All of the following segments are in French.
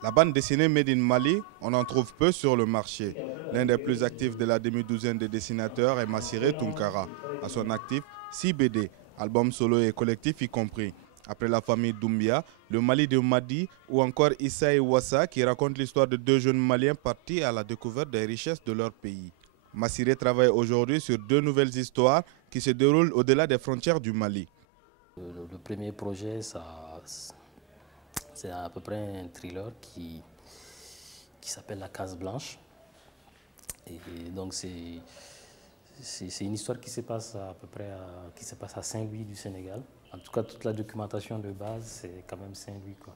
La bande dessinée Made in Mali, on en trouve peu sur le marché. L'un des plus actifs de la demi-douzaine de dessinateurs est Massiré Tunkara. À son actif, 6 BD, albums solo et collectifs y compris. Après la famille Doumbia, le Mali de Madi ou encore Issa et Ouassa qui raconte l'histoire de deux jeunes Maliens partis à la découverte des richesses de leur pays. Massiré travaille aujourd'hui sur 2 nouvelles histoires qui se déroulent au-delà des frontières du Mali. Le premier projet, c'est à peu près un thriller qui s'appelle La Case Blanche. Et donc c'est une histoire qui se passe à peu près à Saint-Louis du Sénégal. En tout cas, toute la documentation de base, c'est quand même Saint-Louis, quoi.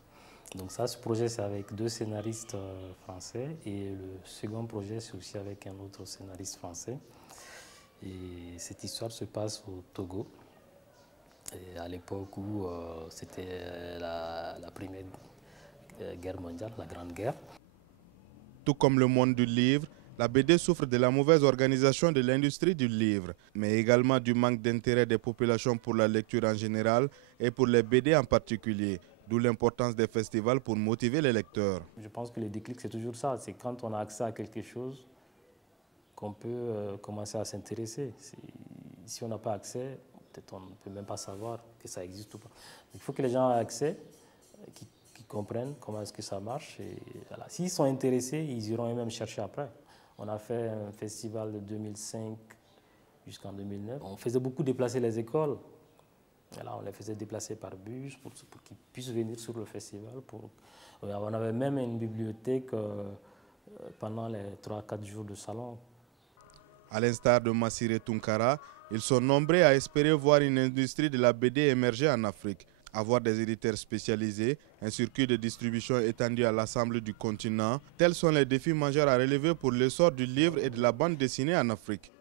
Donc ça, ce projet, c'est avec 2 scénaristes français. Et le second projet, c'est aussi avec un autre scénariste français. Et cette histoire se passe au Togo. Et à l'époque où c'était la première guerre mondiale, la Grande Guerre. Tout comme le monde du livre, la BD souffre de la mauvaise organisation de l'industrie du livre, mais également du manque d'intérêt des populations pour la lecture en général et pour les BD en particulier, d'où l'importance des festivals pour motiver les lecteurs. Je pense que le déclic, c'est toujours ça, c'est quand on a accès à quelque chose qu'on peut commencer à s'intéresser. Si on n'a pas accès, peut-être on ne peut même pas savoir que ça existe ou pas. Il faut que les gens aient accès, qu'ils comprennent comment est-ce que ça marche. Et voilà. S'ils sont intéressés, ils iront même chercher après. On a fait un festival de 2005 jusqu'en 2009. On faisait beaucoup déplacer les écoles. Voilà, on les faisait déplacer par bus pour qu'ils puissent venir sur le festival. On avait même une bibliothèque pendant les 3-4 jours de salon. À l'instar de Massiré Tunkara, ils sont nombreux à espérer voir une industrie de la BD émerger en Afrique, avoir des éditeurs spécialisés, un circuit de distribution étendu à l'ensemble du continent. Tels sont les défis majeurs à relever pour l'essor du livre et de la bande dessinée en Afrique.